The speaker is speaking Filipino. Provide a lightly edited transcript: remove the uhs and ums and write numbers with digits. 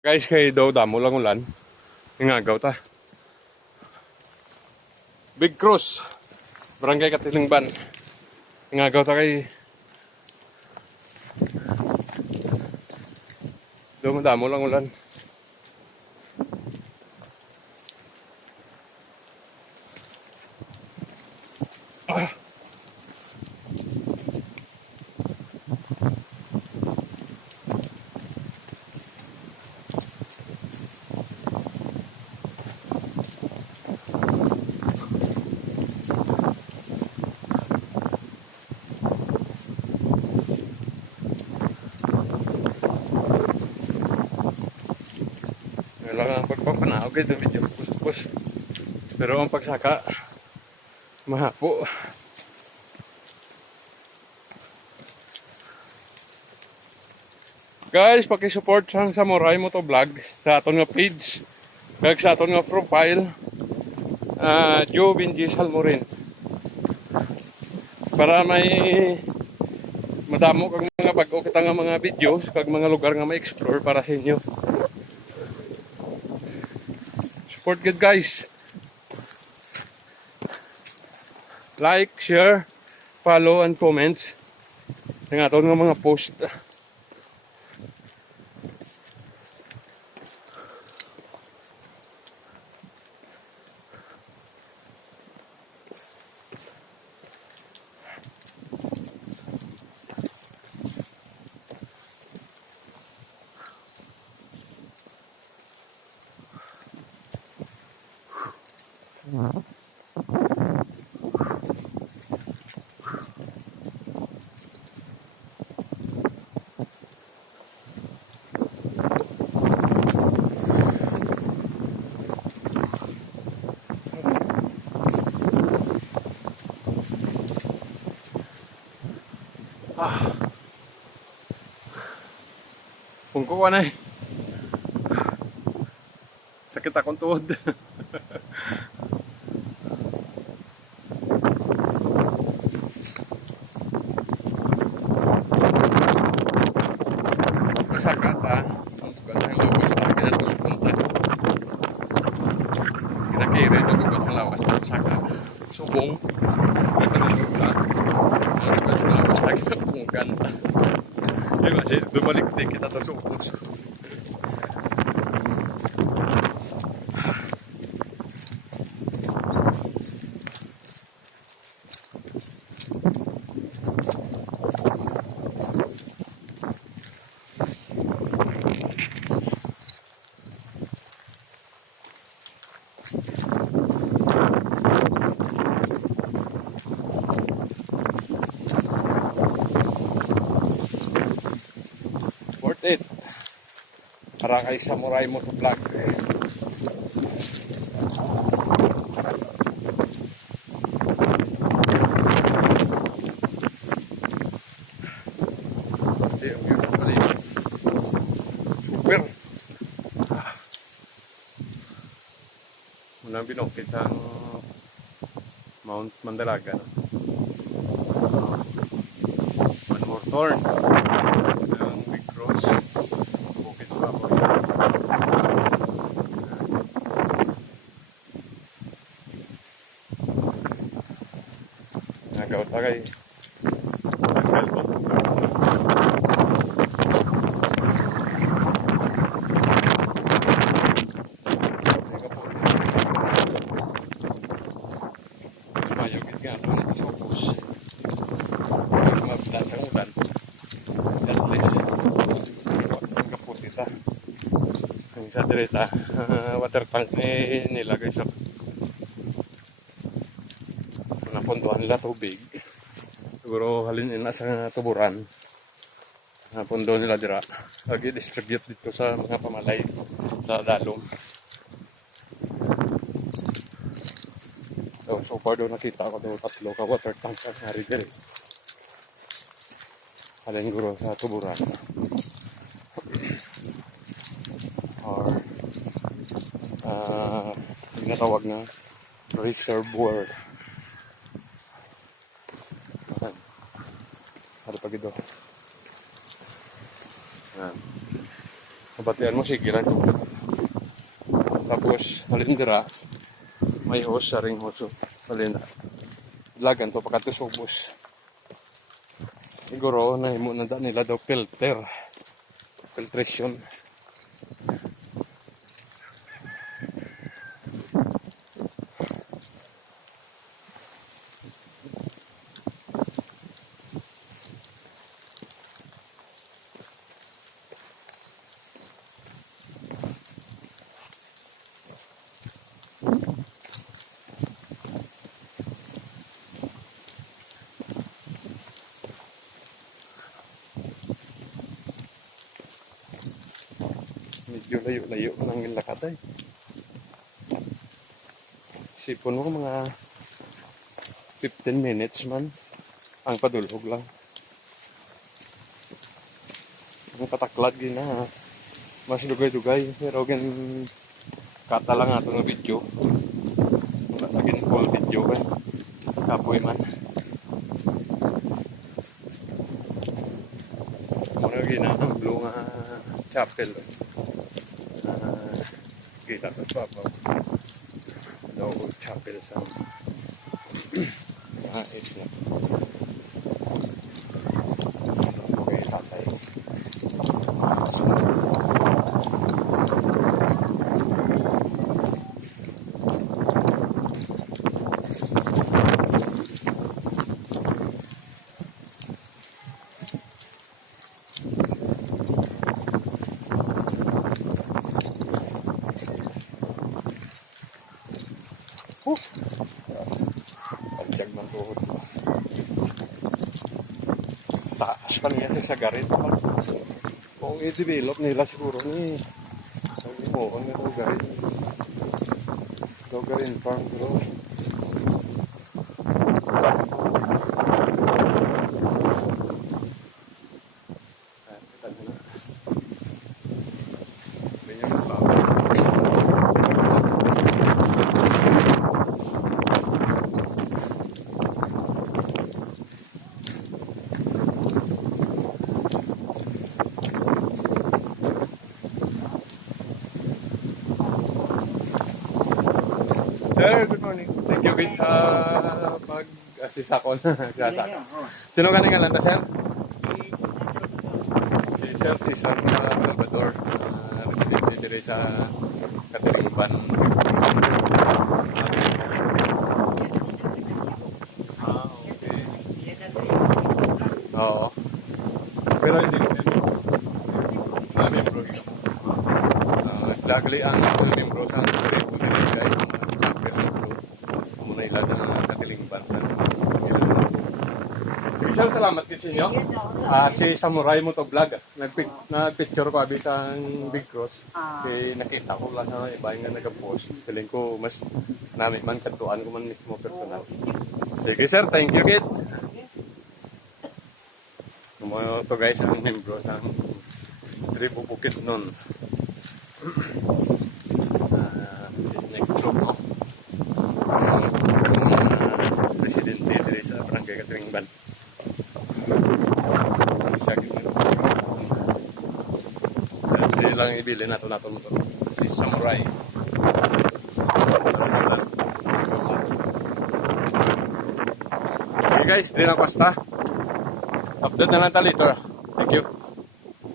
Guys, kay daw damo lang ulan. Ingagaw ta. Big Cross. Barangay Katilingban. Ingagaw ta kay daw damo lang ulan. Kailangan pagpapanaog ito medyo pus-pus. Pero ang pagsaka mahapo. Guys, paki-support sang Samurai Moto Vlog sa aton nga page. Kag sa aton nga profile. Joe Benji Salmorin. Para may madamo kag mga bag-o kita nga mga videos kag mga lugar nga ma-explore para sa inyo. Support good guys. Like, share, follow and comments ng aton nga mga post. Kung kuha na eh. Sakit akong tuhod. Masaka ta. Ang bukat sa lawas na kinatos punta. Kinakiri ito bukat sa lawas na saka. Subong. Nakanilog na. Ang bukat sa lawas na kinapunggan. Yun kasi dumalik din kita sa subos. It para kay Samurai Moto Vlog. Super. Munang binukit ang Mount Mandalaga. One more turn. Nagaw tagay. Mayugit nga ito na sa upos. Mabda sa ulan. At least, sa kapos ita. Ang isa direta, water tank nilagay sa napunduhan nila tubig. Siguro halin na sa tuburan. Napundo nila dira. Lagi distribute dito sa mga pamalay sa dalom. So far doon nakita ko doon 3 ka water tank sa Narigel. Halin guro sa tuburan. Or tinatawag na reservoir. Ada pagi doon. Mabatian mo, sige lang tubig. Tapos, halin dira, may hose, saring hose. Halin na. Lagan to, pagkatos ubos. Siguro, nahimo na nila daw filter. Filtration. Medyo layo-layo ng lakad ay. Sipon mo mga 15 minutes man. Ang padulhog lang. Ang pataklad gina. Mas dugay-dugay. Pero gan kata lang ato ng video. Wala laging full video kay. Kapoy man. Muna gina ang blue nga chapel. Kita ko pa po. Daw chapel sa is na. Okay, tatay. Pansag man tuhod. Taas pa niya sa garin. Kung i-develop nila siguro ni mo ang ito garin. Ito garin farm bro. Sir, good morning. Thank you Vince sa pag-assist ako na gata. Sino ka nga lanta, sir? Si Sir Cesar Salvador, residente dire sa Catilingban. Okay. Oo. Pero hindi ko membro dito. Sila ang membro sa grupo dire guys. Muna ilan na Catilingban sa sige sir, salamat din sa inyo. Si Samurai mo to vlog. Nag-picture ko abi sa Big Cross. Kaya nakita ko lang sa iba yung nag-post. Feeling ko mas namin man kantuan ko man mismo personal. Sige sir, thank you kid. Kumayo to guys ang membro sa Tribu Bukit nun. Next vlog no. Presidente dari sa Barangay Catilingban. Isa gini. Jadi lang ibili nato motor. Si Samurai. Okay guys, di na basta. Update na lang tayo later.